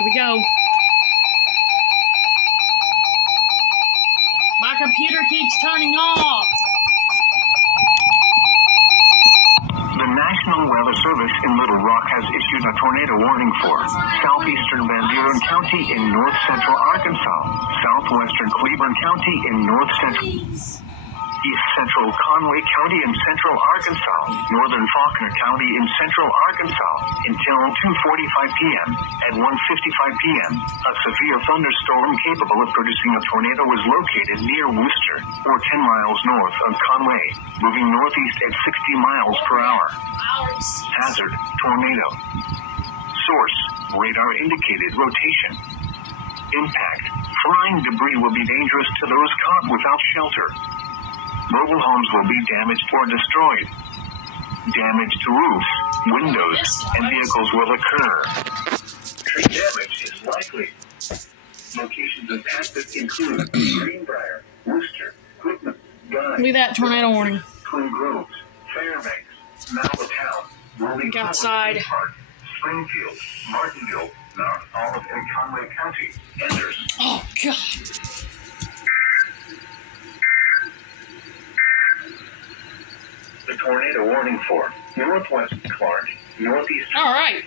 Here we go. My computer keeps turning off. The National Weather Service in Little Rock has issued a tornado warning for southeastern Van Buren County in north central Arkansas, southwestern Cleburne County in north central east central Conway County in central Arkansas, northern Faulkner County in central Arkansas until 2:45 p.m. At 1:55 p.m., a severe thunderstorm capable of producing a tornado was located near Worcester, or 10 miles north of Conway, moving northeast at 60 miles per hour. Hazard, tornado. Source, radar indicated rotation. Impact, flying debris will be dangerous to those caught without shelter. Mobile homes will be damaged or destroyed. Damage to roofs, windows, and vehicles will occur. Tree damage is likely. Locations impacted include Greenbrier, Worcester, Quitman, Guy, Look at that tornado warning. Twin Groves, Fairbanks, Malvatown, Rolling Look outside. Park, Springfield, Martinville, Mount Olive, and Conway County. Enders. Oh, God. The tornado warning for northwest Clark, northeast. All right.